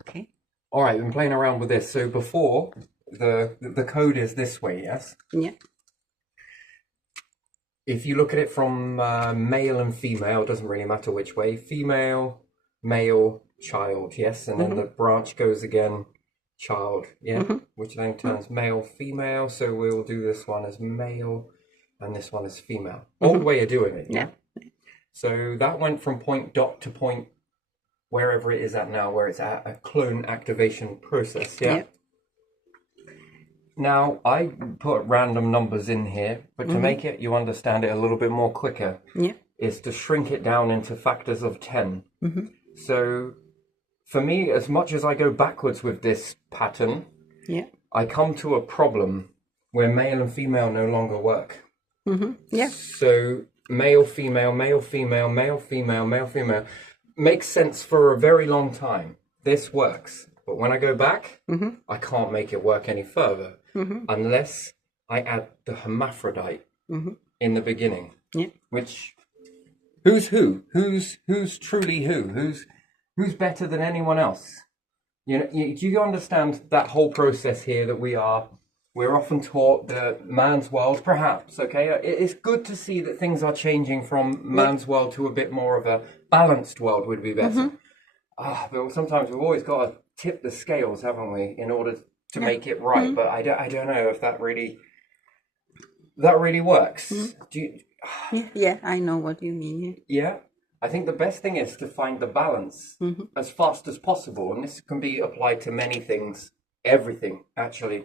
Okay. All right, been playing around with this. So before, the code is this way, yes? Yeah. If you look at it from male and female, it doesn't really matter which way. Female, male, child, yes? And then the branch goes again, child, yeah? Which then turns male, female. So we'll do this one as male and this one as female. Old way of doing it, yeah? So that went from point dot to point wherever it is at now, where it's at a clone activation process, yeah? Now, I put random numbers in here, but to make it, you understand it a little bit more quicker, is to shrink it down into factors of 10. So, for me, as much as I go backwards with this pattern, I come to a problem where male and female no longer work. So, male, female, male, female, male, female, male, female, makes sense for a very long time. This works. But when I go back, I can't make it work any further unless I add the hermaphrodite in the beginning. Which, who's who? Who's truly who? Who's better than anyone else? You know, do you understand that whole process here that we're often taught that man's world, perhaps, okay? It's good to see that things are changing from man's world to a bit more of a balanced world would be better. But sometimes we've always got to tip the scales, haven't we, in order to make it right? But I don't know if that really works. Do you, Yeah, I know what you mean. yeah? I think the best thing is to find the balance as fast as possible. And this can be applied to many things, everything, actually.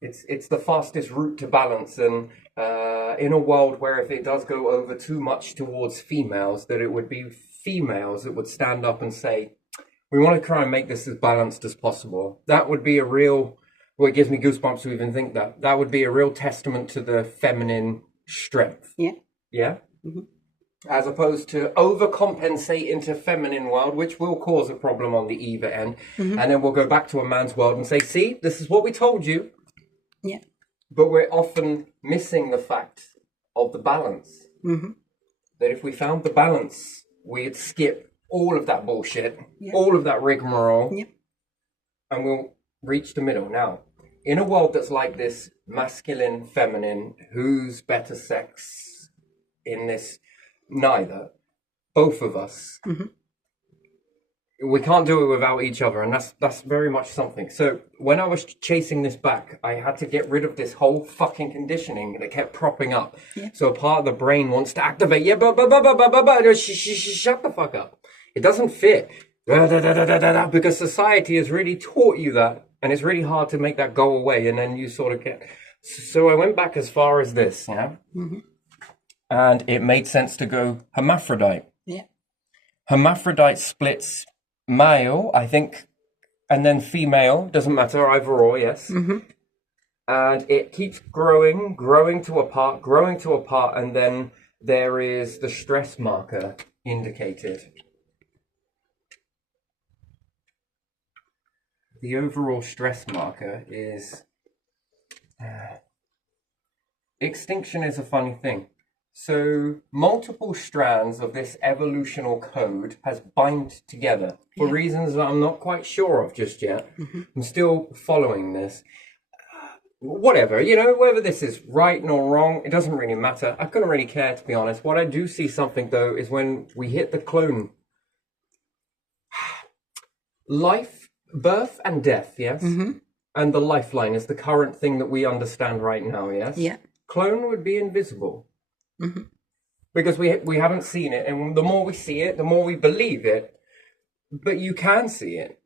It's the fastest route to balance, and in a world where if it does go over too much towards females, that it would be females that would stand up and say, we want to try and make this as balanced as possible. That would be a real, well, it gives me goosebumps to even think that. That would be a real testament to the feminine strength. Yeah? As opposed to overcompensate into feminine world, which will cause a problem on the either end. And then we'll go back to a man's world and say, see, this is what we told you. But we're often missing the fact of the balance. That if we found the balance, we'd skip all of that bullshit, all of that rigmarole, and we'll reach the middle. Now, in a world that's like this, masculine, feminine, who's better sex in this? Neither. Both of us. We can't do it without each other, and that's very much something. So when I was chasing this back, I had to get rid of this whole fucking conditioning that kept propping up. So a part of the brain wants to activate. Shut the fuck up. It doesn't fit. Because society has really taught you that, and it's really hard to make that go away, and then you sort of get... So I went back as far as this, yeah? And it made sense to go hermaphrodite. Hermaphrodite splits male, I think, and then female, doesn't matter, either or, yes. And it keeps growing to a part, and then there is the stress marker indicated. The overall stress marker is... extinction is a funny thing. So multiple strands of this evolutional code has bind together for reasons that I'm not quite sure of just yet. I'm still following this. Whatever, you know, whether this is right nor wrong, it doesn't really matter. I couldn't really care, to be honest. What I do see something, though, is when we hit the clone. Life, birth and death, yes? And the lifeline is the current thing that we understand right now, yes? Clone would be invisible. Because we haven't seen it, and the more we see it, the more we believe it. But you can see it.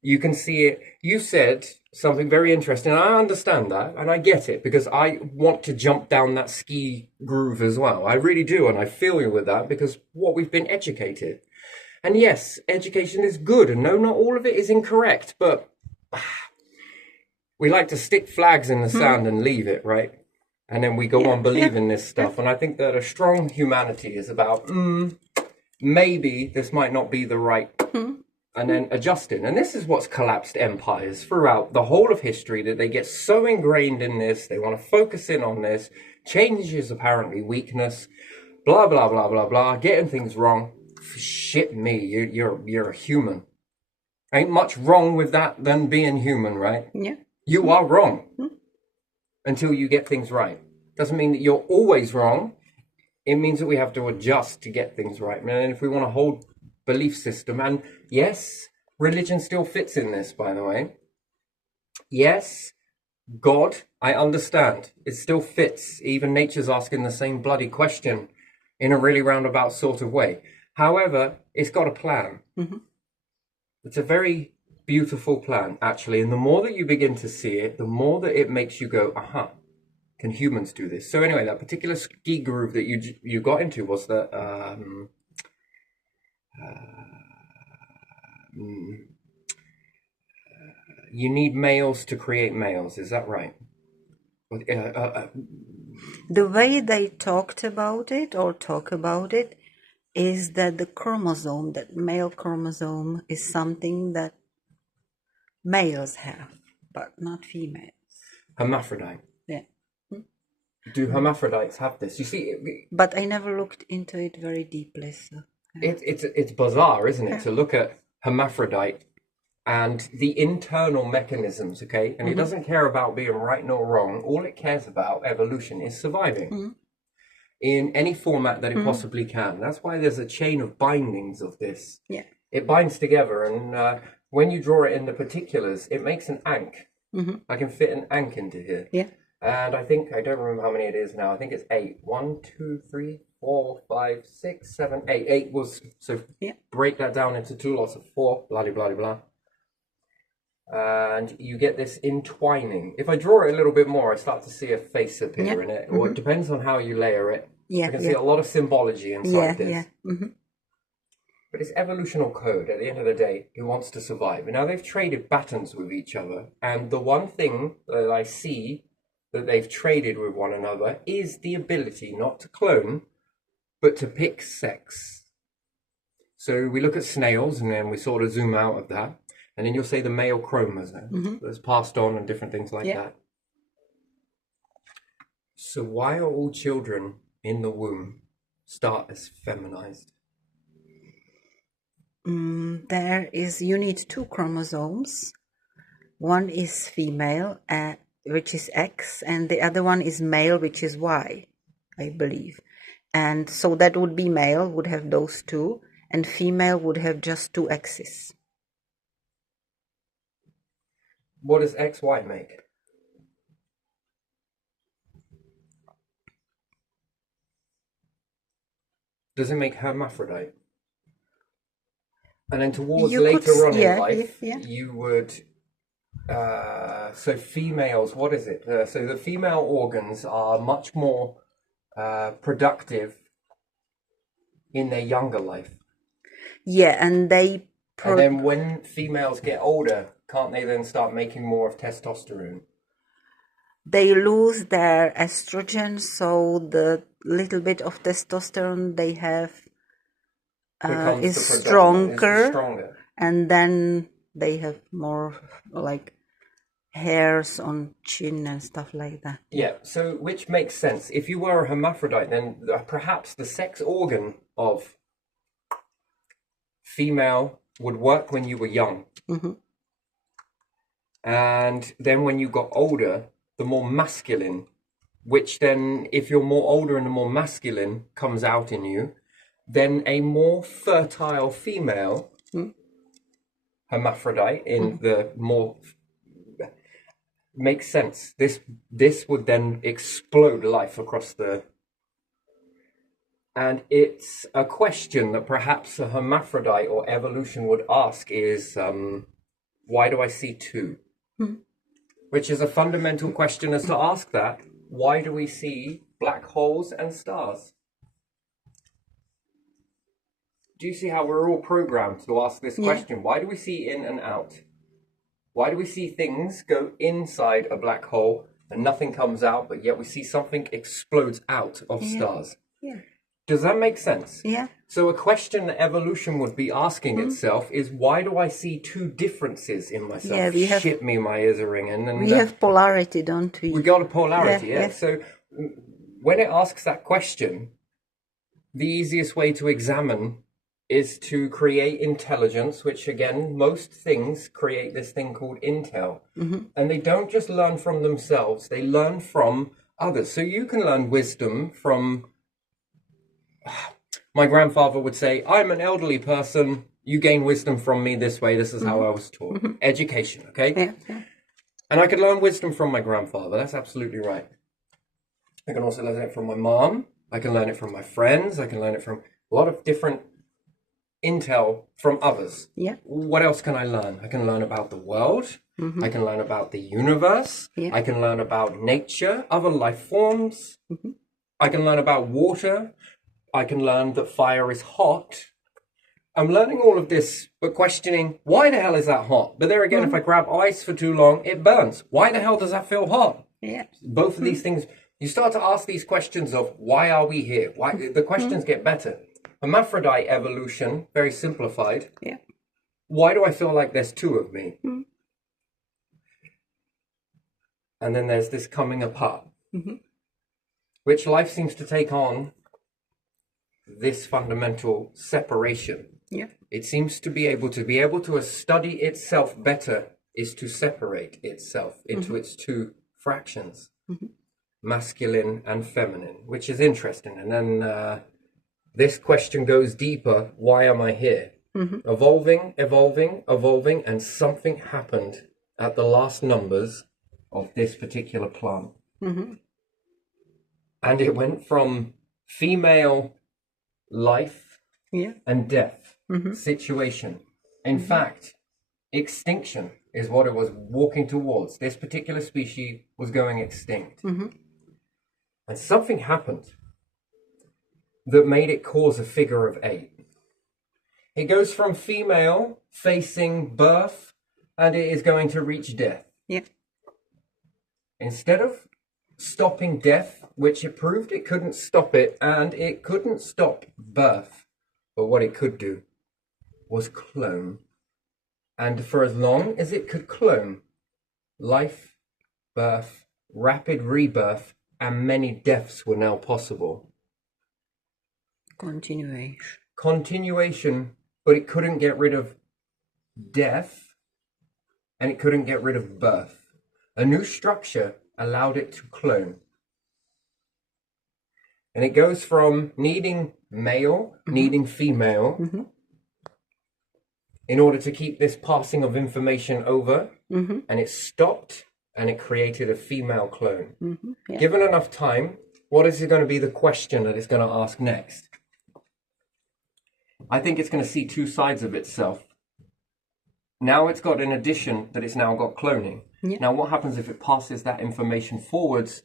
You can see it. You said something very interesting, and I understand that, and I get it, because I want to jump down that ski groove as well. I really do, and I feel you with that, because what we've been educated. And yes, education is good, and no, not all of it is incorrect, but we like to stick flags in the sand and leave it, right? And then we go on believing this stuff. And I think that a strong humanity is about, maybe this might not be the right, and then adjusting. And this is what's collapsed empires throughout the whole of history, that they get so ingrained in this, they want to focus in on this, change is apparently weakness, blah, blah, blah, blah, blah, getting things wrong. Shit me, you're a human. Ain't much wrong with that than being human, right? Yeah. You are wrong until you get things right. Doesn't mean that you're always wrong. It means that we have to adjust to get things right. And if we want a whole belief system, and yes, religion still fits in this, by the way. Yes, God, I understand. It still fits. Even nature's asking the same bloody question in a really roundabout sort of way. However, it's got a plan. It's a very beautiful plan, actually. And the more that you begin to see it, the more that it makes you go, aha, can humans do this? So anyway, that particular ski groove that you got into was that you need males to create males. Is that right? The way they talked about it or talk about it is that the chromosome, that male chromosome, is something that males have, but not females. Hermaphrodite. Yeah. Do hermaphrodites have this? You see, But I never looked into it very deeply. So it's bizarre, isn't it, to look at hermaphrodite and the internal mechanisms, okay? And it doesn't care about being right nor wrong. All it cares about, evolution, is surviving in any format that it possibly can. That's why there's a chain of bindings of this. yeah. It binds together, and when you draw it in the particulars, it makes an ankh. I can fit an ankh into here. Yeah. And I think, I don't remember how many it is now. I think it's 8. 1, 2, 3, 4, 5, 6, 7, 8. 8 was, so break that down into 2 lots of 4, blah, blah, blah, blah. And you get this entwining. If I draw it a little bit more, I start to see a face appear in it. Or it depends on how you layer it. Yeah. I can see a lot of symbology inside this. Yeah. But it's evolutional code at the end of the day who wants to survive. And now they've traded batons with each other. And the one thing that I see that they've traded with one another is the ability not to clone, but to pick sex. So we look at snails and then we sort of zoom out of that. And then you'll say the male chromosome that's passed on and different things like that. So why are all children in the womb start as feminized? You need 2 chromosomes. One is female, which is X, and the other one is male, which is Y, I believe. And so that would be male, would have those 2, and female would have just 2 X's. What does XY make? Does it make hermaphrodite? And then towards later on in life, you would... so females, what is it? So the female organs are much more productive in their younger life. Yeah, and they... And then when females get older, can't they then start making more of testosterone? They lose their estrogen, so the little bit of testosterone they have is stronger, and then they have more like hairs on chin and stuff like that. Yeah, so which makes sense. If you were a hermaphrodite, then perhaps the sex organ of female would work when you were young. And then when you got older, the more masculine, which then, if you're more older and the more masculine comes out in you, then a more fertile female hermaphrodite in the more makes sense. This would then explode life across the... And it's a question that perhaps a hermaphrodite or evolution would ask is, why do I see 2? Which is a fundamental question as to ask that. Why do we see black holes and stars? Do you see how we're all programmed to ask this question? Why do we see in and out? Why do we see things go inside a black hole and nothing comes out, but yet we see something explodes out of stars? Yeah. Does that make sense? Yeah. So a question that evolution would be asking itself is, why do I see 2 differences in myself? Yeah, Shit me, my ears are ringing. And we have polarity, don't we? We got a polarity, Yeah. So when it asks that question, the easiest way to examine is to create intelligence, which again, most things create this thing called intel. And they don't just learn from themselves, they learn from others. So you can learn wisdom from, my grandfather would say, I'm an elderly person, you gain wisdom from me this way, this is how I was taught. Education, okay? Yeah. And I could learn wisdom from my grandfather, that's absolutely right. I can also learn it from my mom, I can learn it from my friends, I can learn it from a lot of different intel from others. Yeah. What else can I learn? I can learn about the world. I can learn about the universe. Yeah. I can learn about nature, other life forms. I can learn about water. I can learn that fire is hot. I'm learning all of this, but questioning, why the hell is that hot? But there again, if I grab ice for too long, it burns. Why the hell does that feel hot? Yeah. Both of these things, you start to ask these questions of, why are we here? Why? The questions get better. Hermaphrodite evolution, very simplified. Yeah. Why do I feel like there's two of me? And then there's this coming apart, which life seems to take on this fundamental separation. Yeah. It seems to be able to study itself better is to separate itself into its two fractions, masculine and feminine, which is interesting. And then this question goes deeper. Why am I here? Evolving, and something happened at the last numbers of this particular plant. And it went from female life and death situation. In fact, extinction is what it was walking towards. This particular species was going extinct. And something happened that made it cause a figure of 8. It goes from female facing birth, and it is going to reach death. Yeah. Instead of stopping death, which it proved it couldn't stop it, and it couldn't stop birth, but what it could do was clone. And for as long as it could clone, life, birth, rapid rebirth, and many deaths were now possible. Continuation, but it couldn't get rid of death, and it couldn't get rid of birth. A new structure allowed it to clone. And it goes from needing male, needing female, in order to keep this passing of information over, and it stopped, and it created a female clone. Given enough time, what is it going to be the question that it's going to ask next? I think it's going to see two sides of itself. Now it's got an addition that it's now got cloning. Now what happens if it passes that information forwards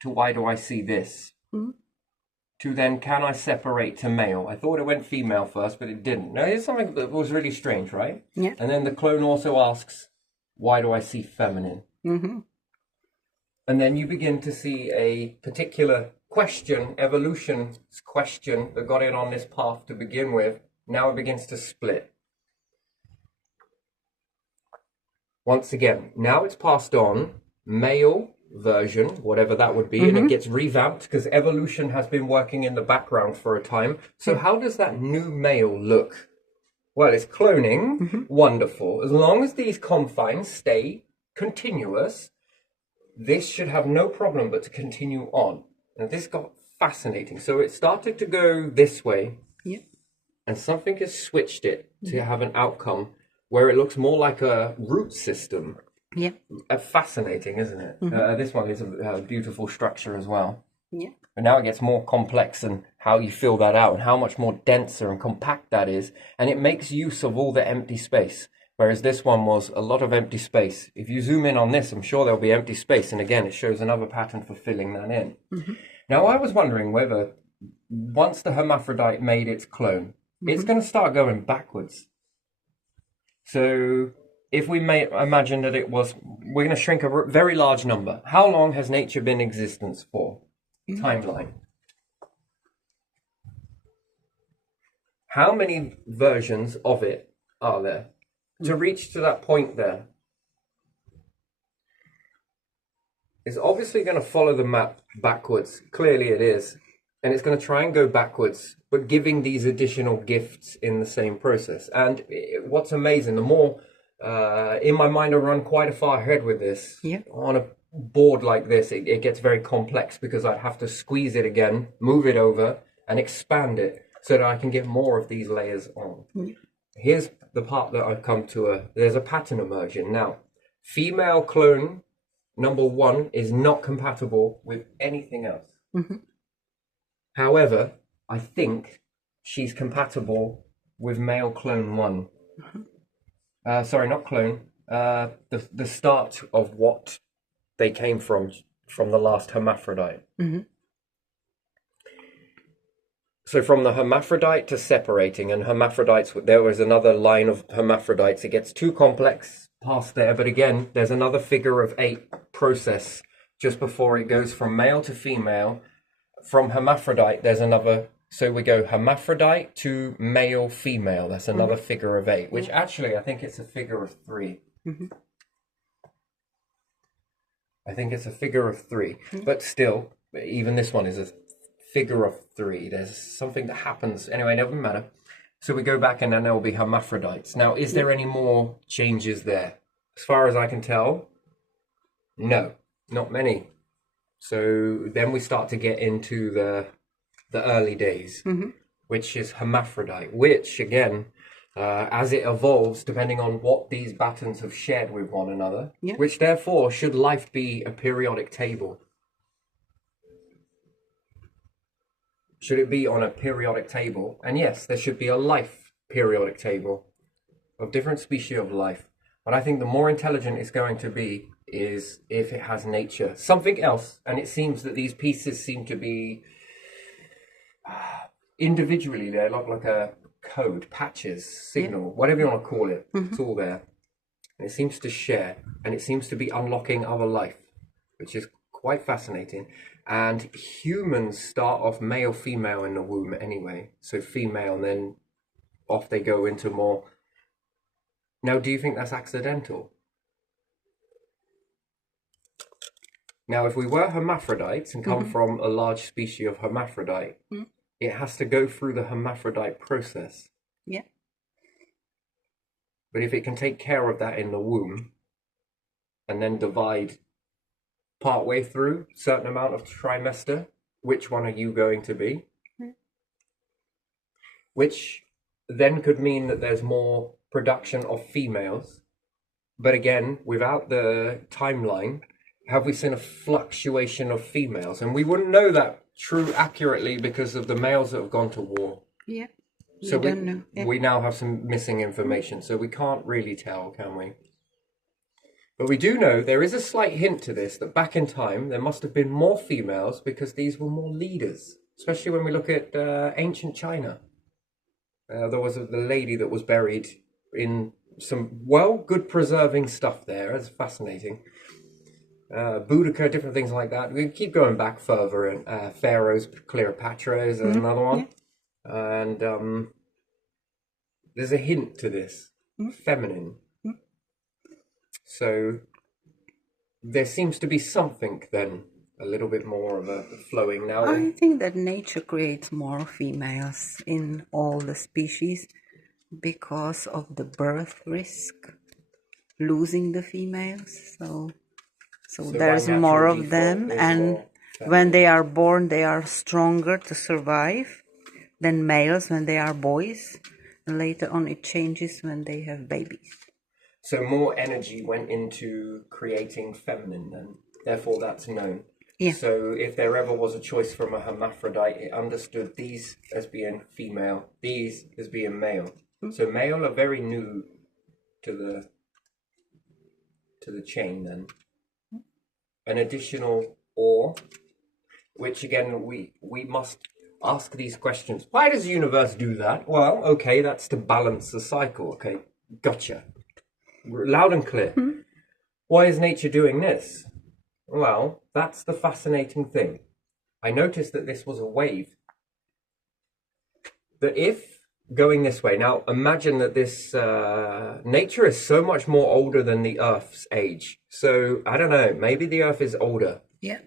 to why do I see this? To then can I separate to male? I thought it went female first, but it didn't. Now here's something that was really strange, right? Yeah. And then the clone also asks, why do I see feminine? And then you begin to see a particular question, evolution's question that got it on this path to begin with. Now it begins to split. Once again, now it's passed on, male version, whatever that would be, and it gets revamped because evolution has been working in the background for a time. So how does that new male look? Well, it's cloning, wonderful. As long as these confines stay continuous, this should have no problem but to continue on. And this got fascinating. So it started to go this way, and something has switched it to have an outcome where it looks more like a root system. Fascinating, isn't it? This one is a beautiful structure as well. But now it gets more complex, and how you fill that out and how much more denser and compact that is. And it makes use of all the empty space. Whereas this one was a lot of empty space. If you zoom in on this, I'm sure there'll be empty space. And again, it shows another pattern for filling that in. Now, I was wondering whether once the hermaphrodite made its clone, it's going to start going backwards. So if we may imagine that we're going to shrink a very large number. How long has nature been in existence for? Timeline. How many versions of it are there? To reach to that point there, it's obviously going to follow the map backwards. Clearly it is. and it's going to try and go backwards, but giving these additional gifts in the same process. And what's amazing, the more in my mind, I run quite a far ahead with this. Yeah. On a board like this, it gets very complex because I'd have to squeeze it again, move it over, and expand it so that I can get more of these layers on. Yeah. Here's the part that I've come to there's a pattern emerging. Now, female clone number 1 is not compatible with anything else. Mm-hmm. However, I think she's compatible with male clone 1. Mm-hmm. Sorry, not clone. The start of what they came from the last hermaphrodite. Mm-hmm. So from the hermaphrodite to separating, and hermaphrodites, there was another line of hermaphrodites. It gets too complex past there, but again, there's another figure of 8 process just before it goes from male to female. From hermaphrodite, there's another, so we go hermaphrodite to male, female. That's another mm-hmm. figure of 8, which actually I think it's a figure of 3. Mm-hmm. I think it's a figure of 3, mm-hmm. but still, even this one is a figure of 3. There's something that happens. Anyway, it doesn't matter. So we go back and then there will be hermaphrodites. Now, is there any more changes there? As far as I can tell, no, not many. So then we start to get into the early days, mm-hmm. which is hermaphrodite, which again, as it evolves, depending on what these patterns have shared with one another, yeah. which therefore, should life be a periodic table? Should it be on a periodic table? And yes, there should be a life periodic table of different species of life. But I think the more intelligent it's going to be is if it has nature. Something else, and it seems that these pieces seem to be individually, they're like a code, patches, signal, yeah. whatever you want to call it. Mm-hmm. It's all there. And it seems to share, and it seems to be unlocking other life, which is quite fascinating. And humans start off male, female in the womb anyway. So female, and then off they go into more. Now, do you think that's accidental? Now, if we were hermaphrodites and come mm-hmm. from a large species of hermaphrodite, mm-hmm. it has to go through the hermaphrodite process. Yeah. But if it can take care of that in the womb and then divide partway through certain amount of trimester, which one are you going to be? Mm-hmm. Which then could mean that there's more production of females. But again, without the timeline, have we seen a fluctuation of females? And we wouldn't know that true accurately because of the males that have gone to war. Yeah. So we don't know. Yeah. We now have some missing information, so we can't really tell, can we? But we do know there is a slight hint to this, that back in time, there must have been more females because these were more leaders, especially when we look at ancient China. There was the lady that was buried in some, good preserving stuff there. It's fascinating. Boudica, different things like that. We keep going back further, and Pharaoh's, Cleopatra is mm-hmm. another one. Yeah. And there's a hint to this, mm-hmm. feminine. Mm-hmm. So there seems to be something then, a little bit more of a flowing now. I think that nature creates more females in all the species because of the birth risk, losing the females. So there's more of them, and when they are born, they are stronger to survive than males when they are boys. And later on, it changes when they have babies. So more energy went into creating feminine then. Therefore, that's known. Yeah. So if there ever was a choice from a hermaphrodite, it understood these as being female, these as being male. Mm-hmm. So male are very new to the chain then. An additional or, which again, we must ask these questions. Why does the universe do that? Well, okay, that's to balance the cycle. Okay, gotcha. Loud and clear. Mm-hmm. Why is nature doing this? Well, that's the fascinating thing. I noticed that this was a wave. That if going this way, now imagine that this nature is so much more older than the Earth's age. So I don't know, maybe the Earth is older. Yeah.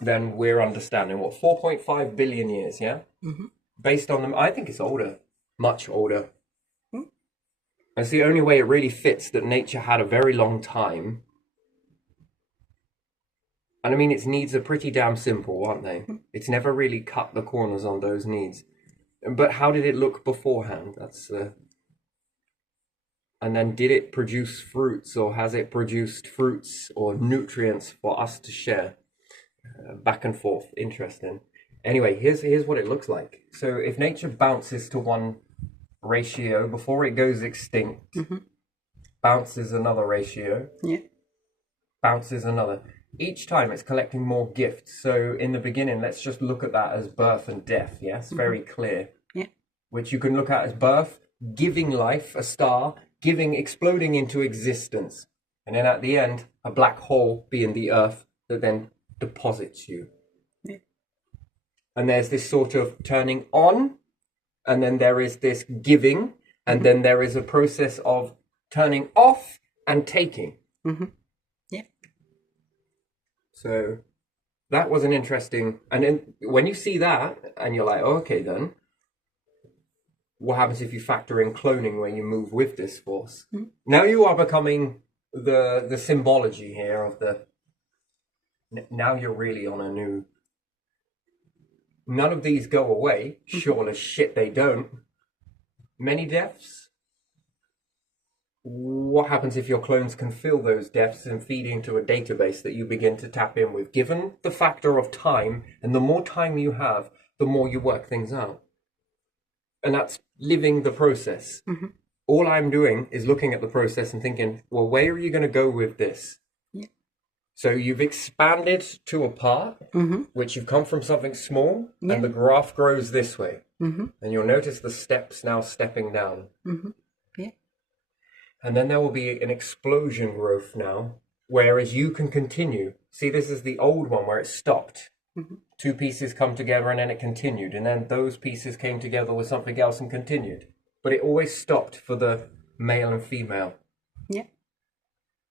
than we're understanding. What, 4.5 billion years, yeah? Mm-hmm. Based on them, I think it's older, much older. Mm-hmm. It's the only way it really fits that nature had a very long time. And I mean, its needs are pretty damn simple, aren't they? Mm-hmm. It's never really cut the corners on those needs. But how did it look beforehand? That's and then did it produce fruits, or has it produced fruits or nutrients for us to share? Back and forth. Interesting. Anyway, here's what it looks like. So if nature bounces to one ratio before it goes extinct, mm-hmm. bounces another ratio, yeah, bounces another. Each time it's collecting more gifts. So in the beginning, let's just look at that as birth and death. Yes, mm-hmm. very clear. Yeah. Which you can look at as birth, giving life, a star, exploding into existence. And then at the end, a black hole being the earth that then deposits you. Yeah. And there's this sort of turning on, and then there is this giving, and mm-hmm. then there is a process of turning off and taking. Mm-hmm. Yeah. So that was an interesting, and then when you see that and you're like, oh, okay, then what happens if you factor in cloning where you move with this force? Mm-hmm. Now you are becoming the symbology here of now you're really on a new. None of these go away. Mm-hmm. Sure as shit they don't. Many deaths. What happens if your clones can fill those deaths and feed into a database that you begin to tap in with? Given the factor of time, and the more time you have, the more you work things out. And that's living the process. Mm-hmm. All I'm doing is looking at the process and thinking, well, where are you going to go with this? Yeah. So you've expanded to a part, mm-hmm. which you've come from something small, yeah. and the graph grows this way. Mm-hmm. And you'll notice the steps now stepping down. Mm-hmm. Yeah. And then there will be an explosion growth now, whereas you can continue. See, this is the old one where it stopped. Mm-hmm. Two pieces come together and then it continued. And then those pieces came together with something else and continued. But it always stopped for the male and female. Yeah.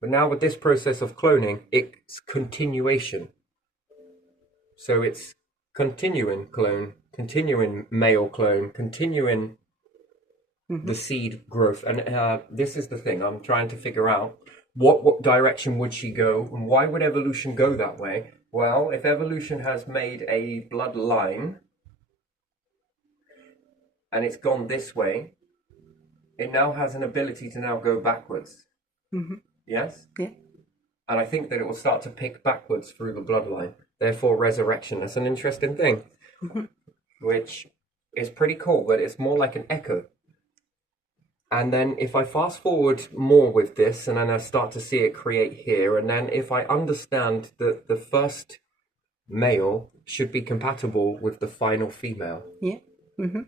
But now with this process of cloning, it's continuation. So it's continuing clone, continuing male clone, continuing mm-hmm. the seed growth. And this is the thing I'm trying to figure out. What direction would she go? And why would evolution go that way? Well, if evolution has made a bloodline and it's gone this way, it now has an ability to now go backwards. Mm-hmm. Yes? Yeah. And I think that it will start to pick backwards through the bloodline. Therefore, resurrection. That's an interesting thing, mm-hmm. which is pretty cool, but it's more like an echo. And then if I fast forward more with this, and then I start to see it create here, and then if I understand that the first male should be compatible with the final female. Yeah. Mm-hmm.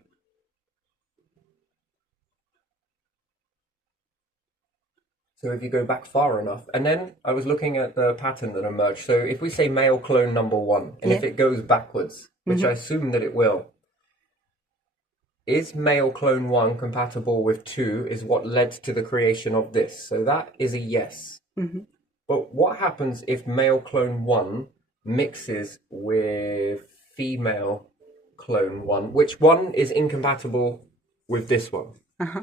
So if you go back far enough, and then I was looking at the pattern that emerged. So if we say male clone number 1, and if it goes backwards, which mm-hmm. I assume that it will, is male clone 1 compatible with 2 is what led to the creation of this. So that is a yes. Mm-hmm. But what happens if male clone 1 mixes with female clone 1, which 1 is incompatible with this one? Uh-huh.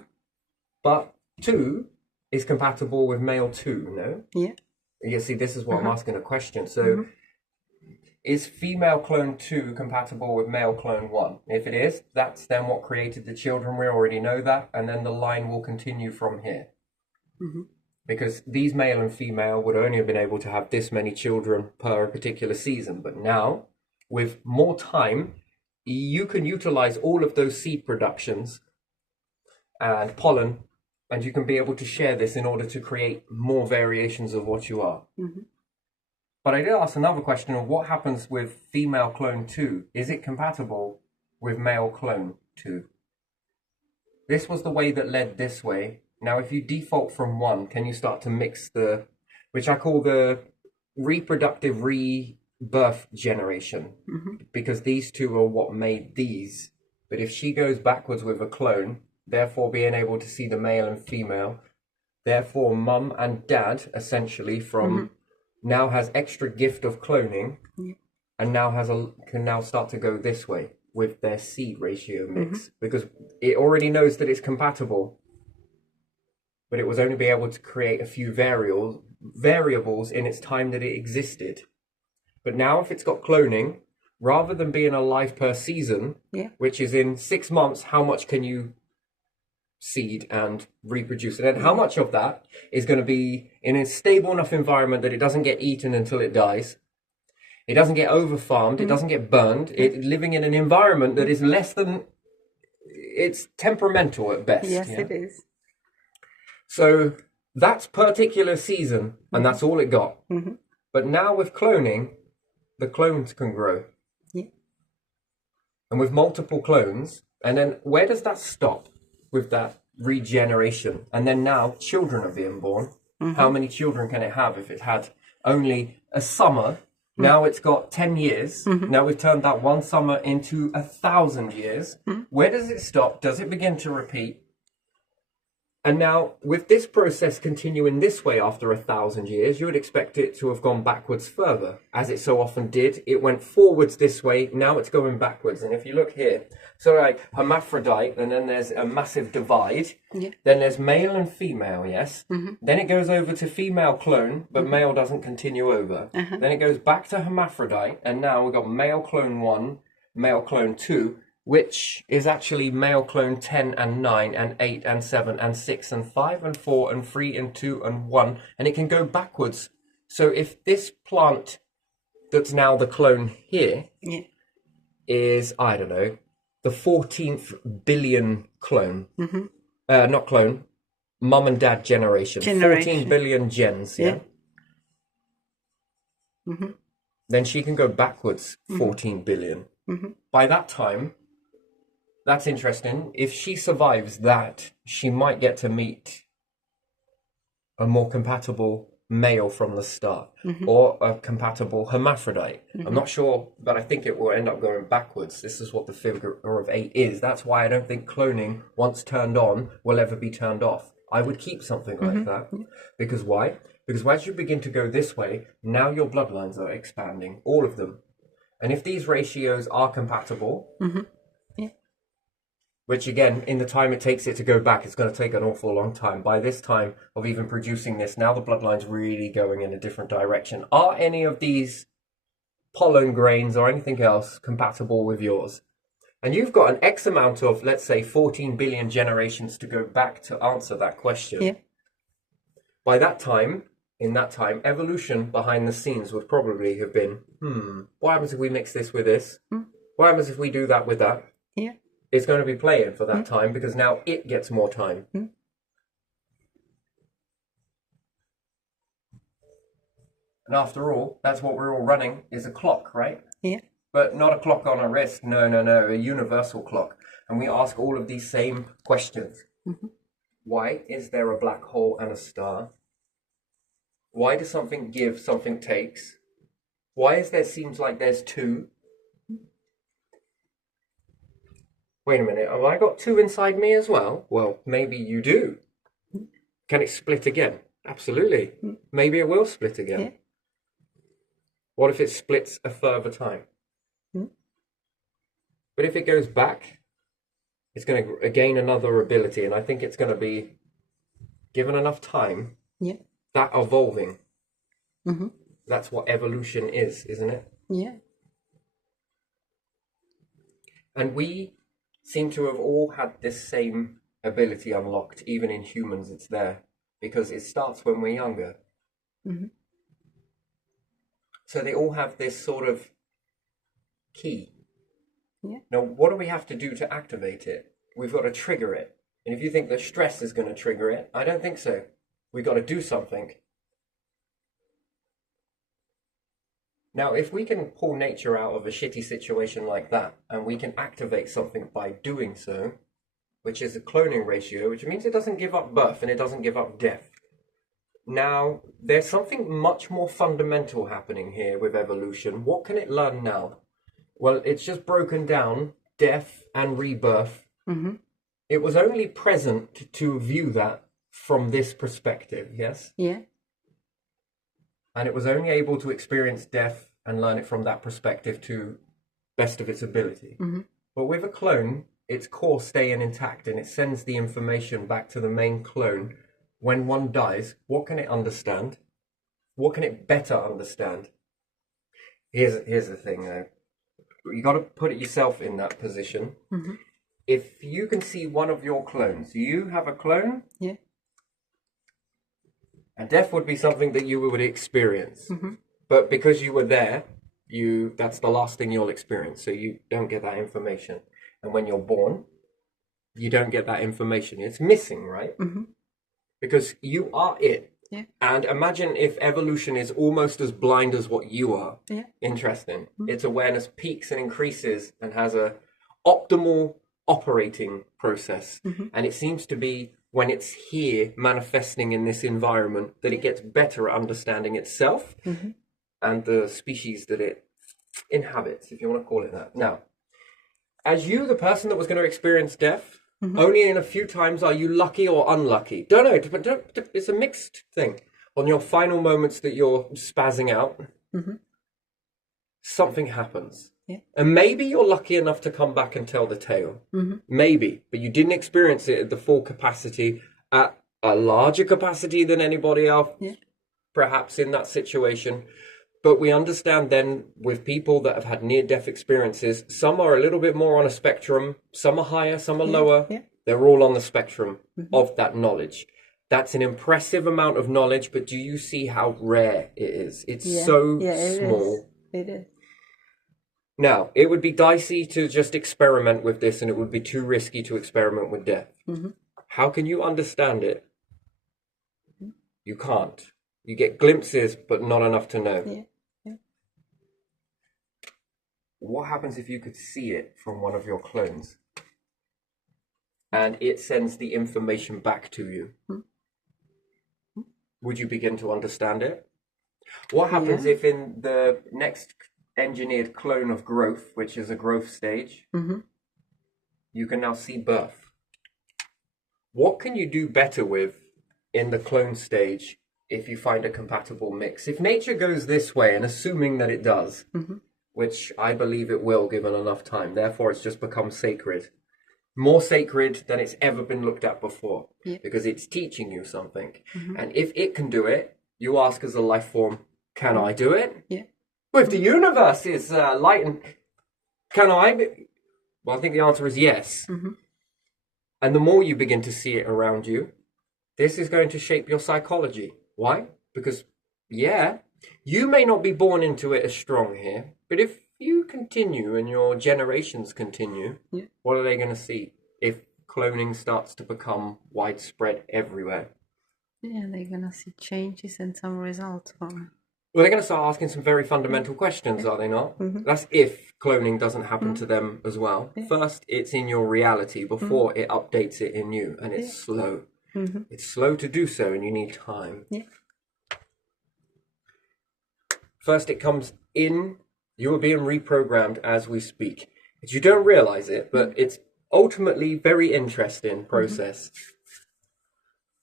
But 2 is compatible with male 2, no? Yeah. You see, this is what I'm asking a question. So is female clone 2 compatible with male clone 1? If it is, that's then what created the children. We already know that. And then the line will continue from here. Mm-hmm. Because these male and female would only have been able to have this many children per particular season. But now, with more time, you can utilize all of those seed productions and pollen, and you can be able to share this in order to create more variations of what you are. Mm-hmm. But I did ask another question of what happens with female clone 2. Is it compatible with male clone 2? This was the way that led this way. Now, if you default from 1, can you start to mix which I call the reproductive rebirth generation? Mm-hmm. Because these two are what made these. But if she goes backwards with a clone, therefore being able to see the male and female, therefore mum and dad, essentially, from... Mm-hmm. now has extra gift of cloning, and now can now start to go this way with their seed ratio mix, because it already knows that it's compatible, but it was only be able to create a few variables in its time that it existed. But now if it's got cloning, rather than being a life per season, which is in 6 months, how much can you seed and reproduce? And then how much of that is going to be in a stable enough environment that it doesn't get eaten until it dies? It doesn't get over-farmed, it doesn't get burned, living in an environment that is less than, it's temperamental at best. Yes, it is. So that's particular season, and that's all it got. But now with cloning, the clones can grow. And with multiple clones, and then where does that stop with that regeneration? And then now children are being born. How many children can it have if it had only a summer? Now it's got 10 years. Now we've turned that one summer into 1,000 years. Where does it stop? Does it begin to repeat? And now with this process continuing this way after 1,000 years, you would expect it to have gone backwards further, as it so often did. It went forwards this way, now it's going backwards. And if you look here, so like hermaphrodite, and then there's a massive divide. Then there's male and female, yes? Then it goes over to female clone, but male doesn't continue over. Then it goes back to hermaphrodite, and now we've got male clone 1, male clone 2, which is actually male clone 10 and 9 and 8 and 7 and 6 and 5 and 4 and 3 and 2 and 1, and it can go backwards. So if this plant that's now the clone here is, I don't know, the 14th billion clone, not clone, mum and dad generation. 14 billion gens, then she can go backwards 14 billion. By that time, that's interesting. If she survives that, she might get to meet a more compatible male from the start, or a compatible hermaphrodite. I'm not sure, but I think it will end up going backwards. This is what the figure of 8 is. That's why I don't think cloning, once turned on, will ever be turned off. I would keep something like that. Because why? Because as you begin to go this way, now your bloodlines are expanding, all of them. And if these ratios are compatible, which again, in the time it takes it to go back, it's going to take an awful long time. By this time of even producing this, now the bloodline's really going in a different direction. Are any of these pollen grains or anything else compatible with yours? And you've got an X amount of, let's say, 14 billion generations to go back to answer that question. By that time, in that time, evolution behind the scenes would probably have been, what happens if we mix this with this? What happens if we do that with that? It's going to be playing for that time, because now it gets more time. And after all, that's what we're all running, is a clock, right? But not a clock on a wrist. No, a universal clock. And we ask all of these same questions. Why is there a black hole and a star? Why does something give, something takes? Why is there seems like there's two? Wait a minute, have I got two inside me as well? Well, maybe you do. Can it split again? Absolutely. Maybe it will split again. What if it splits a further time? But if it goes back, it's going to gain another ability, and I think it's going to be, given enough time, that evolving. That's what evolution is, isn't it? And we seem to have all had this same ability unlocked. Even in humans, it's there, because it starts when we're younger. So they all have this sort of key. Now, what do we have to do to activate it? We've got to trigger it. And if you think that stress is going to trigger it, I don't think so. We've got to do something. Now, if we can pull nature out of a shitty situation like that, and we can activate something by doing so, which is a cloning ratio, which means it doesn't give up birth and it doesn't give up death. Now, there's something much more fundamental happening here with evolution. What can it learn now? Well, it's just broken down death and rebirth. It was only present to view that from this perspective, yes? Yeah. And it was only able to experience death and learn it from that perspective to best of its ability. But with a clone, its core staying intact and it sends the information back to the main clone. When one dies, what can it understand? What can it better understand? Here's the thing though. You got to put it yourself in that position. If you can see one of your clones, you have a clone. Yeah. And death would be something that you would experience. But because you were there, that's the last thing you'll experience. So you don't get that information. And when you're born, you don't get that information. It's missing, right? Because you are it. Yeah. And imagine if evolution is almost as blind as what you are. Yeah. Interesting. Its awareness peaks and increases and has a optimal operating process. And it seems to be when it's here manifesting in this environment that it gets better at understanding itself and the species that it inhabits, if you want to call it that. Now, as you, the person that was going to experience death, only in a few times are you lucky or unlucky. Don't know. It's a mixed thing. On your final moments that you're spazzing out, something happens. Yeah. And maybe you're lucky enough to come back and tell the tale. Maybe. But you didn't experience it at the full capacity, at a larger capacity than anybody else, perhaps in that situation. But we understand then with people that have had near-death experiences, some are a little bit more on a spectrum, some are higher, some are lower. Yeah. They're all on the spectrum of that knowledge. That's an impressive amount of knowledge, but do you see how rare it is? It's so small. It is. Now, it would be dicey to just experiment with this, and it would be too risky to experiment with death. How can you understand it? You can't. You get glimpses, but not enough to know. Yeah. What happens if you could see it from one of your clones? And it sends the information back to you. Would you begin to understand it? What happens if in the next engineered clone of growth, which is a growth stage, you can now see birth? What can you do better with in the clone stage if you find a compatible mix? If nature goes this way, and assuming that it does, which I believe it will given enough time, therefore it's just become sacred. More sacred than it's ever been looked at before, because it's teaching you something. And if it can do it, you ask as a life form, can I do it? Yeah. Well, if the universe is light, and can I? Well, I think the answer is yes. And the more you begin to see it around you, this is going to shape your psychology. Why? Because, you may not be born into it as strong here, but if you continue and your generations continue, what are they going to see if cloning starts to become widespread everywhere? Yeah, they're going to see changes and some results from it. Well, they're going to start asking some very fundamental questions, are they not? That's if cloning doesn't happen to them as well. First, it's in your reality before it updates it in you, and it's slow. It's slow to do so, and you need time. First, it comes in. You are being reprogrammed as we speak. But you don't realize it, but it's ultimately very interesting process.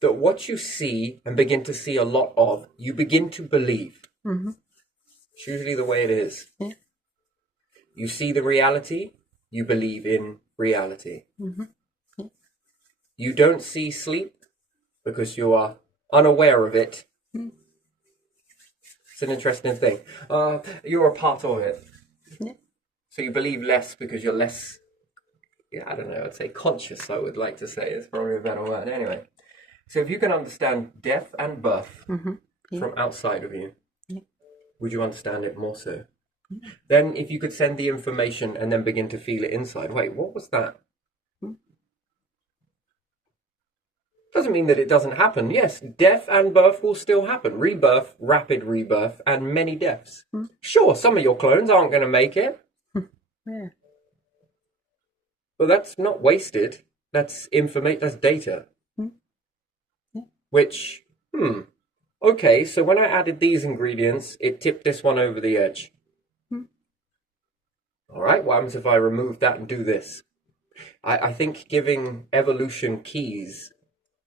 That what you see and begin to see a lot of, you begin to believe. It's usually the way it is. You see the reality, you believe in reality. You don't see sleep because you are unaware of it. It's an interesting thing. You're a part of it. So you believe less because you're less, I don't know, I'd say conscious, I would like to say. It's probably a better word. Anyway, so if you can understand death and birth from outside of you, would you understand it more so? Then if you could send the information and then begin to feel it inside. Wait, what was that? Doesn't mean that it doesn't happen. Yes, death and birth will still happen. Rebirth, rapid rebirth, and many deaths. Sure, some of your clones aren't going to make it. But that's not wasted. That's information. That's data. Which, okay, so when I added these ingredients, it tipped this one over the edge. All right, what happens if I remove that and do this? I think giving evolution keys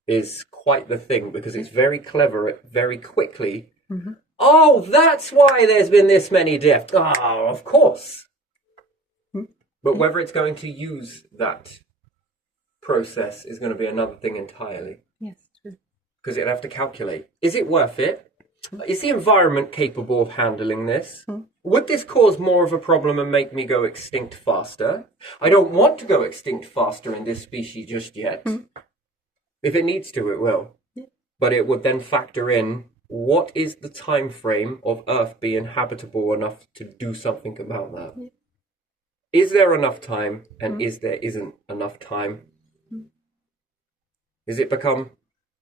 is quite the thing, because it's very clever at very quickly Oh, that's why there's been this many deaths. Oh, of course. But whether it's going to use that process is going to be another thing entirely. Yes, true. Because it'd have to calculate. Is it worth it? Is the environment capable of handling this? Would this cause more of a problem and make me go extinct faster? I don't want to go extinct faster in this species just yet. If it needs to, it will. Yeah. But it would then factor in, what is the time frame of Earth being habitable enough to do something about that? Yeah. Is there enough time, and is there isn't enough time? Is it become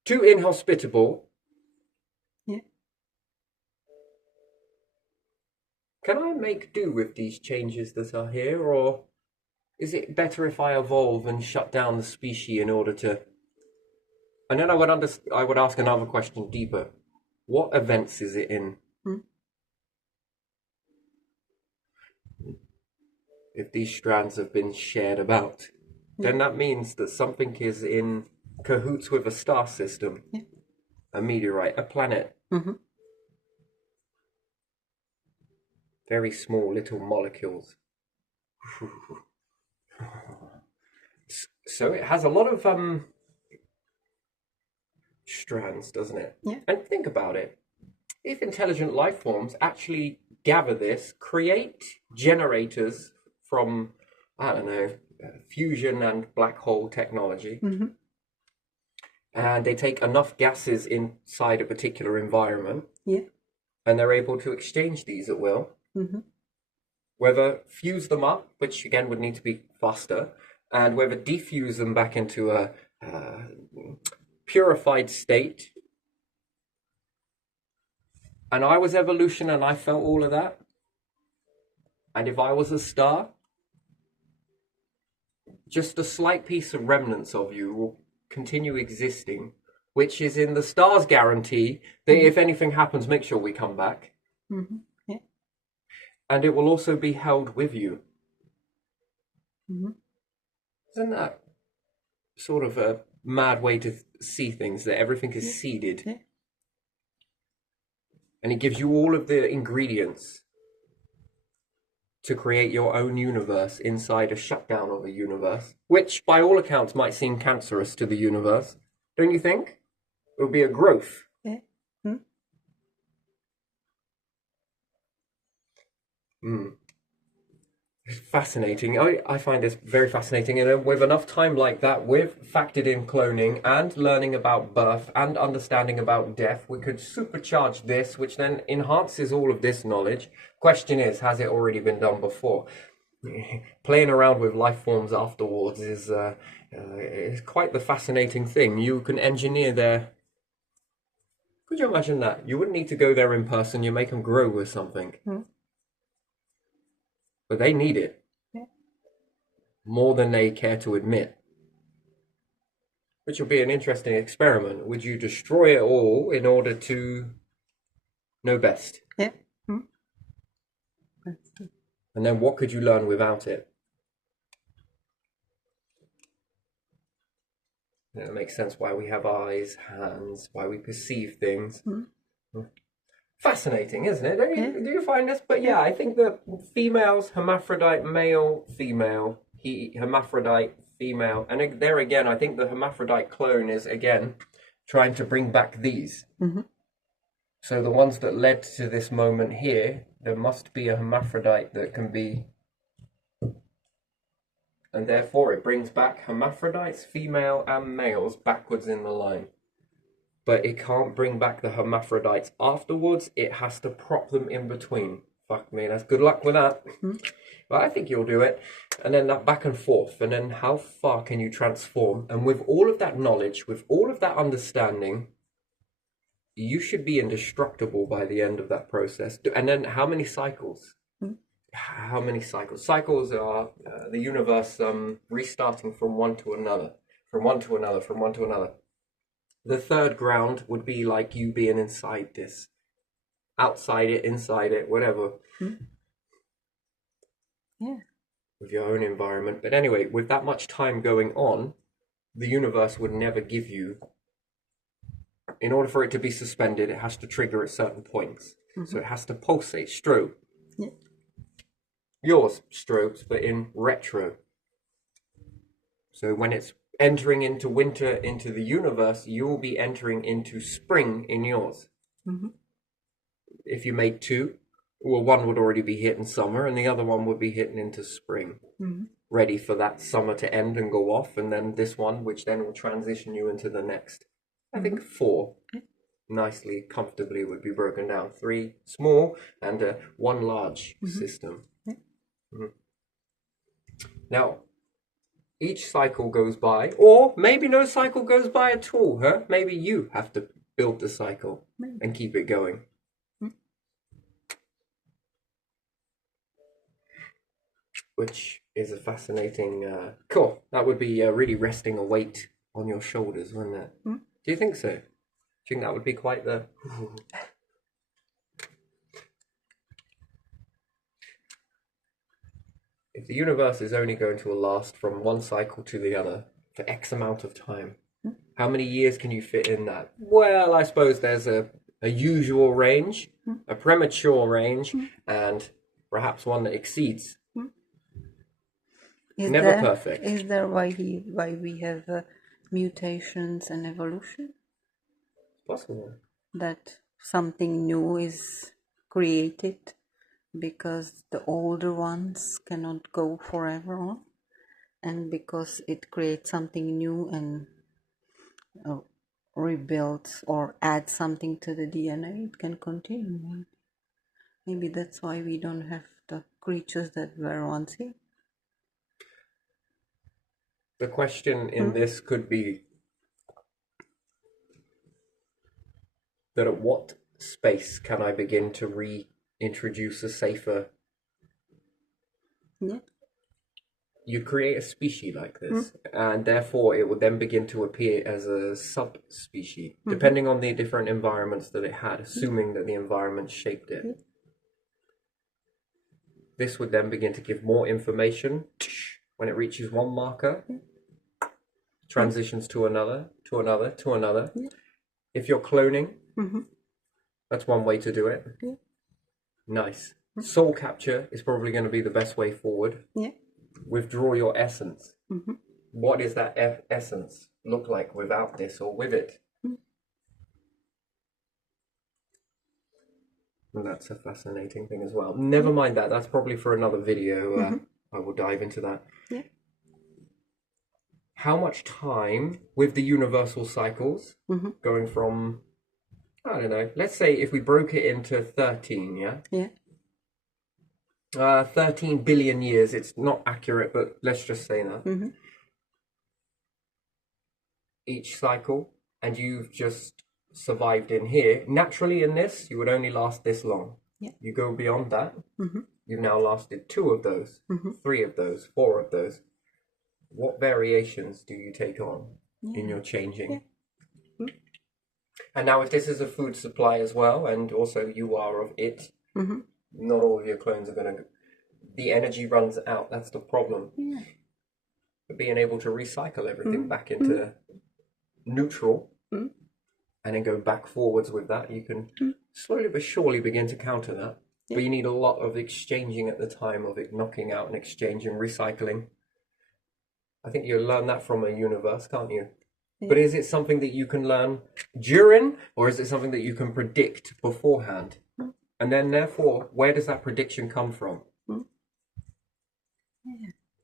too inhospitable? Yeah. Can I make do with these changes that are here, or is it better if I evolve and shut down the species in order to... And then I would ask another question deeper. What events is it in? If these strands have been shared about, then that means that something is in cahoots with a star system, a meteorite, a planet. Very small little molecules. So it has a lot of strands, doesn't it? Yeah. And think about it. If intelligent life forms actually gather this, create generators from, I don't know, fusion and black hole technology, and they take enough gases inside a particular environment, and they're able to exchange these at will, whether fuse them up, which again would need to be faster, and whether defuse them back into a purified state. And I was evolution and I felt all of that. And if I was a star, just a slight piece of remnants of you will continue existing, which is in the star's guarantee that if anything happens, make sure we come back. Yeah. And it will also be held with you. Isn't that sort of a mad way to see things, that everything is seeded? Yeah. And it gives you all of the ingredients to create your own universe inside a shutdown of a universe, which by all accounts might seem cancerous to the universe. Don't you think? It would be a growth. Yeah. It's fascinating. I find this very fascinating. And with enough time like that, with factored in cloning and learning about birth and understanding about death, we could supercharge this, which then enhances all of this knowledge. Question is, has it already been done before? Playing around with life forms afterwards is quite the fascinating thing. You can engineer their... Could you imagine that? You wouldn't need to go there in person. You make them grow with something. But they need it more than they care to admit. Which will be an interesting experiment. Would you destroy it all in order to know best? Yeah. And then what could you learn without it? It makes sense why we have eyes, hands, why we perceive things. Fascinating, isn't it? Do you find this? But yeah, I think that females, hermaphrodite, male, female, hermaphrodite, female, and there again, I think the hermaphrodite clone is again trying to bring back these. So the ones that led to this moment here, there must be a hermaphrodite that can be, and therefore it brings back hermaphrodites, female and males, backwards in the line. But it can't bring back the hermaphrodites afterwards. It has to prop them in between. Fuck me, that's good luck with that. But I think you'll do it. And then that back and forth. And then how far can you transform? And with all of that knowledge, with all of that understanding, you should be indestructible by the end of that process. And then how many cycles? How many cycles? Cycles are the universe restarting from one to another. From one to another, from one to another. The third ground would be like you being inside this. Outside it, inside it, whatever. Yeah. With your own environment. But anyway, with that much time going on, the universe would never give you... In order for it to be suspended, it has to trigger at certain points. So it has to pulsate, strobe. Yeah. Yours strobes, but in retro. So when it's entering into winter into the universe, you'll be entering into spring in yours. If you made two, well, one would already be hitting summer and the other one would be hitting into spring, ready for that summer to end and go off, and then this one, which then will transition you into the next. I think 4 nicely, comfortably would be broken down. 3 small and 1 large system. Now, each cycle goes by, or maybe no cycle goes by at all, huh? Maybe you have to build the cycle and keep it going. Which is a fascinating, cool. That would be really resting a weight on your shoulders, wouldn't it? Do you think so? Do you think that would be quite the... If the universe is only going to last from one cycle to the other for X amount of time, how many years can you fit in that? Well, I suppose there's a usual range, a premature range, and perhaps one that exceeds. Never perfect. Is there why we have mutations and evolution? Possible. That something new is created because the older ones cannot go forever on, and because it creates something new and rebuilds or adds something to the DNA, it can continue. Maybe that's why we don't have the creatures that were once here. The question in this could be that at what space can I begin to reintroduce a safer... Yeah. You create a species like this, and therefore it would then begin to appear as a subspecies, depending on the different environments that it had, assuming that the environment shaped it. This would then begin to give more information. When it reaches one marker, transitions to another, to another, to another. If you're cloning, that's one way to do it. Nice. Soul capture is probably going to be the best way forward. Withdraw your essence. What does that essence look like without this or with it? And that's a fascinating thing as well. Never mind that. That's probably for another video. I will dive into that. How much time with the universal cycles, going from, I don't know, let's say if we broke it into 13, yeah? 13 billion years. It's not accurate, but let's just say that. Each cycle, and you've just survived in here. Naturally in this, you would only last this long. You go beyond that, you've now lasted 2 of those, 3 of those, 4 of those. What variations do you take on in your changing? And now if this is a food supply as well, and also you are of it, not all of your clones are going to... The energy runs out, that's the problem. But being able to recycle everything back into neutral, and then go back forwards with that, you can slowly but surely begin to counter that. But you need a lot of exchanging at the time of it, knocking out and exchanging, recycling. I think you'll learn that from a universe, can't you? But is it something that you can learn during, or is it something that you can predict beforehand? And then therefore, where does that prediction come from?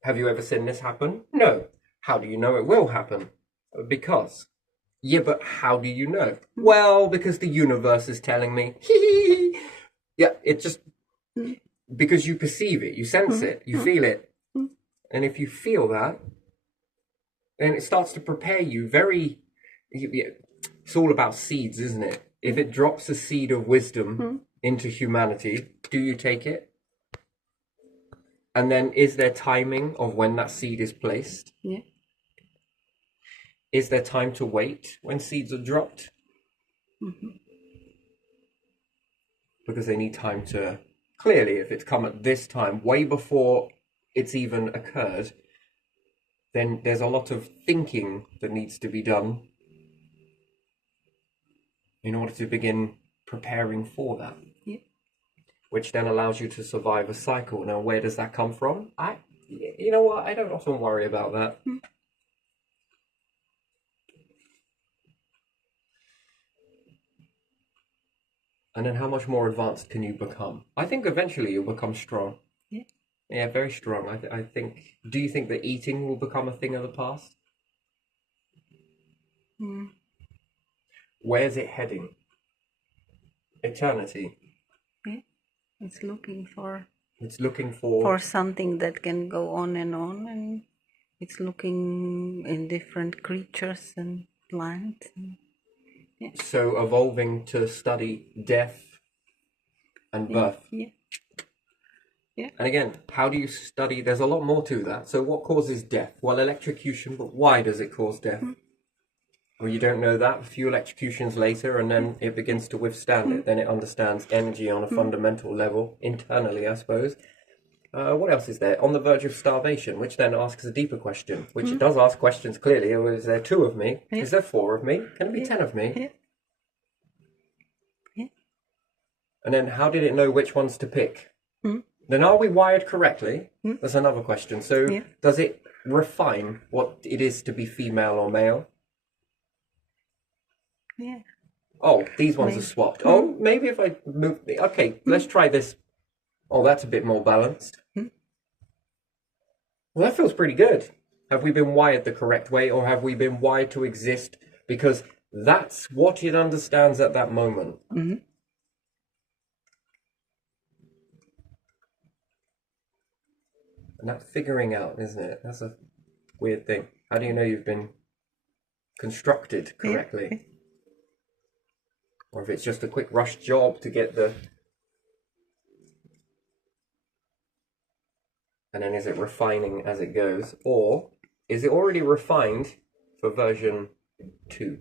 Have you ever seen this happen? No. How do you know it will happen? Because. Yeah, but how do you know? Well, because the universe is telling me. Yeah, it just... Because you perceive it, you sense it, you feel it. And if you feel that, then it starts to prepare you very... It's all about seeds, isn't it? If it drops a seed of wisdom into humanity, do you take it? And then is there timing of when that seed is placed? Is there time to wait when seeds are dropped? Because they need time to... Clearly, if it's come at this time, way before it's even occurred, then there's a lot of thinking that needs to be done in order to begin preparing for that. which then allows you to survive a cycle. Now, where does that come from? You know what? I don't often worry about that. And then how much more advanced can you become? I think eventually you'll become strong. Yeah. Yeah, very strong. I think. Do you think that eating will become a thing of the past? Where's it heading? Eternity. Yeah. It's looking for something that can go on, and it's looking in different creatures and plants. Yeah. So evolving to study death and birth. Yeah. Yeah. And again, how do you study? There's a lot more to that. So what causes death? Well, electrocution, but why does it cause death? Well, you don't know that. A few electrocutions later, and then it begins to withstand it. Then it understands energy on a fundamental level, internally, I suppose. What else is there? On the verge of starvation, which then asks a deeper question, which it does ask questions clearly. Oh, is there 2 of me? Yeah. Is there 4 of me? Can it be 10 of me? Yeah. Yeah. And then how did it know which ones to pick? Then are we wired correctly? That's another question. So does it refine what it is to be female or male? Yeah. Oh, these ones are swapped. Oh, maybe if I move... Okay, let's try this. Oh, that's a bit more balanced. Well, that feels pretty good. Have we been wired the correct way, or have we been wired to exist because that's what it understands at that moment? And that's figuring out, isn't it? That's a weird thing. How do you know you've been constructed correctly? Yeah. Or if it's just a quick rush job to get the... And then is it refining as it goes? Or is it already refined for version 2?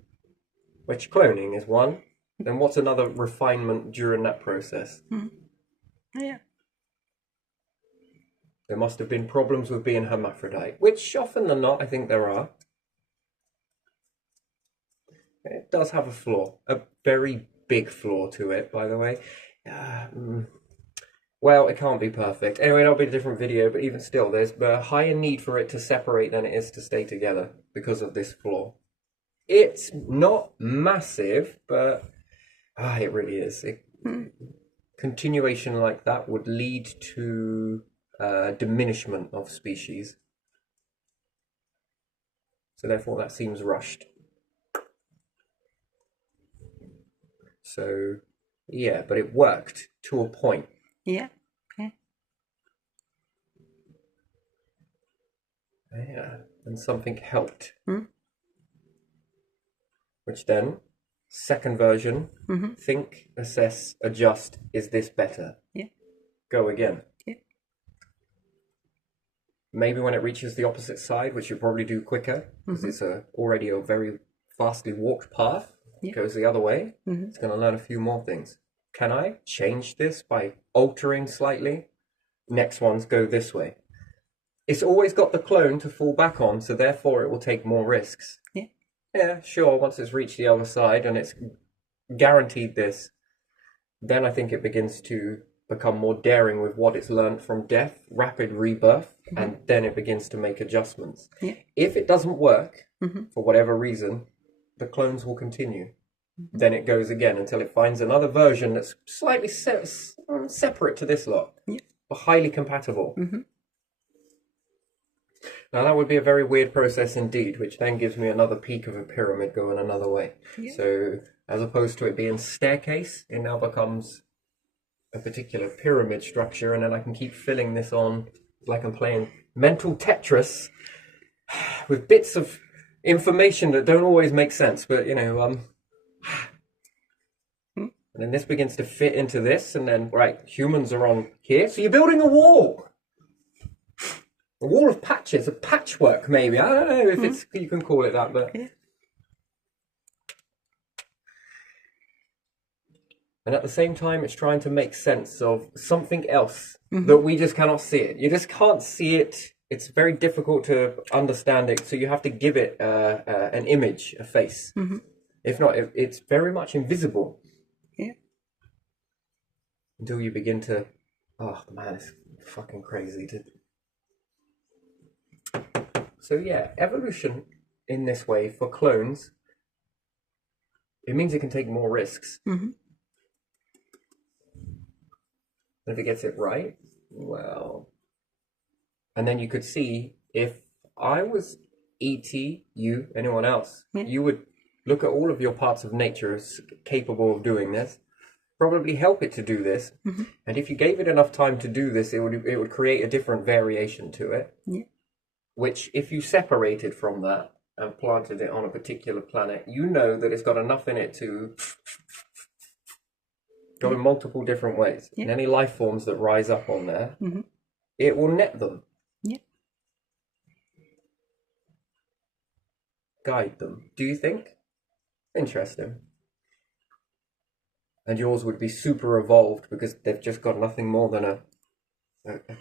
Which cloning is 1. Then what's another refinement during that process? Yeah. There must have been problems with being hermaphrodite, which often than not, I think there are. It does have a flaw, a very big flaw to it, by the way. Well, it can't be perfect. Anyway, that'll be a different video, but even still, there's a higher need for it to separate than it is to stay together because of this flaw. It's not massive, but it really is. Continuation like that would lead to diminishment of species. So therefore, that seems rushed. So, yeah, but it worked to a point. Yeah. Okay. Yeah, and something helped. Which then, second version, think, assess, adjust. Is this better? Yeah. Go again. Yeah. Maybe when it reaches the opposite side, which you probably do quicker, because it's already a very fastly walked path, it goes the other way, it's going to learn a few more things. Can I change this by altering slightly? Next ones go this way. It's always got the clone to fall back on, so therefore it will take more risks. Yeah. Yeah, sure, once it's reached the other side and it's guaranteed this, then I think it begins to become more daring with what it's learned from death, rapid rebirth, and then it begins to make adjustments. Yeah. If it doesn't work, for whatever reason, the clones will continue. Then it goes again until it finds another version that's slightly separate to this lot, but highly compatible. Now that would be a very weird process indeed, which then gives me another peak of a pyramid going another way. Yeah. So as opposed to it being staircase, it now becomes a particular pyramid structure, and then I can keep filling this on like I'm playing mental Tetris with bits of information that don't always make sense, but you know, and then this begins to fit into this, and then, right, humans are on here, so you're building a wall. A wall of patches, a patchwork maybe. I don't know if it's, you can call it that, but... Yeah. And at the same time, it's trying to make sense of something else that we just cannot see it. You just can't see it. It's very difficult to understand it, so you have to give it an image, a face. If not, it's very much invisible. Yeah. until you begin to, oh man, it's fucking crazy to. So yeah, evolution in this way for clones, it means it can take more risks. Mm-hmm. And if it gets it right, well, and then you could see if I was E.T., you, anyone else, you would look at all of your parts of nature as capable of doing this, probably help it to do this, and if you gave it enough time to do this, it would create a different variation to it, which if you separated from that and planted it on a particular planet, you know that it's got enough in it to go in multiple different ways. And any life forms that rise up on there, it will net them. Guide them. Do you think? Interesting. And yours would be super evolved because they've just got nothing more than a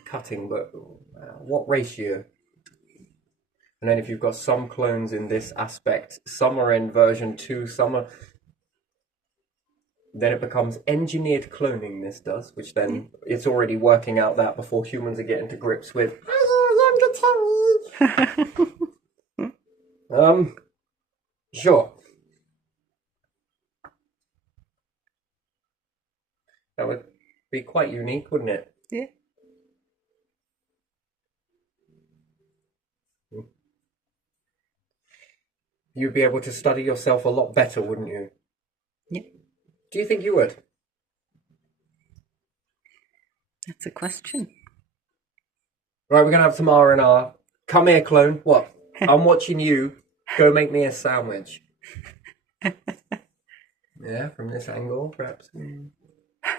cutting, but what ratio? And then if you've got some clones in this aspect, some are in version 2, some are... Then it becomes engineered cloning, this does, which then it's already working out that before humans are getting to grips with... Sure. That would be quite unique, wouldn't it? Yeah. You'd be able to study yourself a lot better, wouldn't you? Yeah. Do you think you would? That's a question. Right, we're going to have some R&R. Come here, clone. What? I'm watching you. Go make me a sandwich. Yeah, from this angle, perhaps.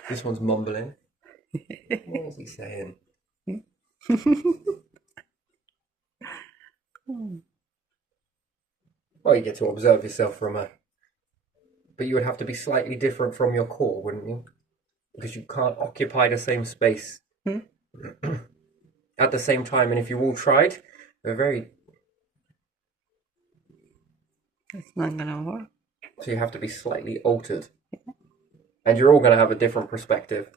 This one's mumbling. What was he saying? Well, you get to observe yourself from a... But you would have to be slightly different from your core, wouldn't you? Because you can't occupy the same space at the same time. And if you all tried, they're very... It's not gonna work. So you have to be slightly altered. And you're all going to have a different perspective.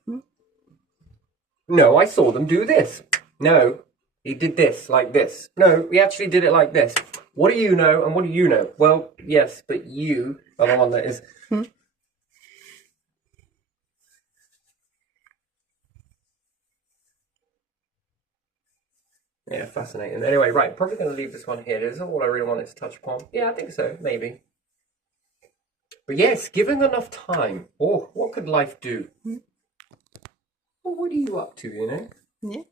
No, I saw them do this. No, he did this, like this. No, we actually did it like this. What do you know and what do you know? Well, yes, but you are the one that is... Yeah, fascinating. Anyway, right, probably going to leave this one here. This is all I really wanted to touch upon. Yeah, I think so, maybe. But yes, given enough time, what could life do? Well, what are you up to, you know? Yeah.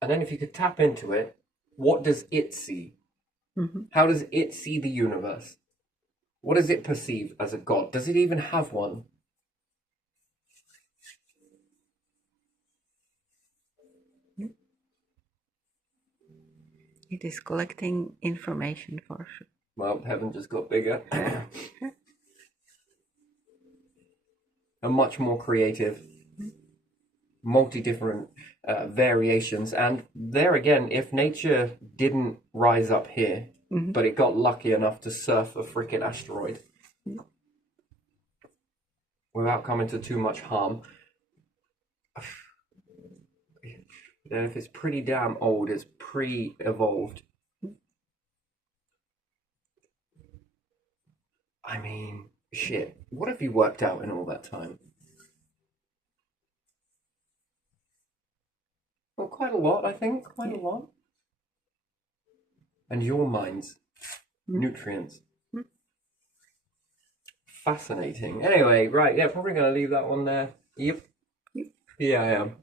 And then if you could tap into it, what does it see? How does it see the universe? What does it perceive as a god? Does it even have one? It is collecting information for sure. Well, heaven just got bigger. And much more creative. Multi-different variations. And there again, if nature didn't rise up here, but it got lucky enough to surf a freaking asteroid without coming to too much harm, then if it's pretty damn old, it's pre-evolved. I mean, shit. What have you worked out in all that time? Well, quite a lot, I think. Quite a lot. And your mind's nutrients. Fascinating. Anyway, right, yeah, probably going to leave that one there. Yep. Yeah, I am.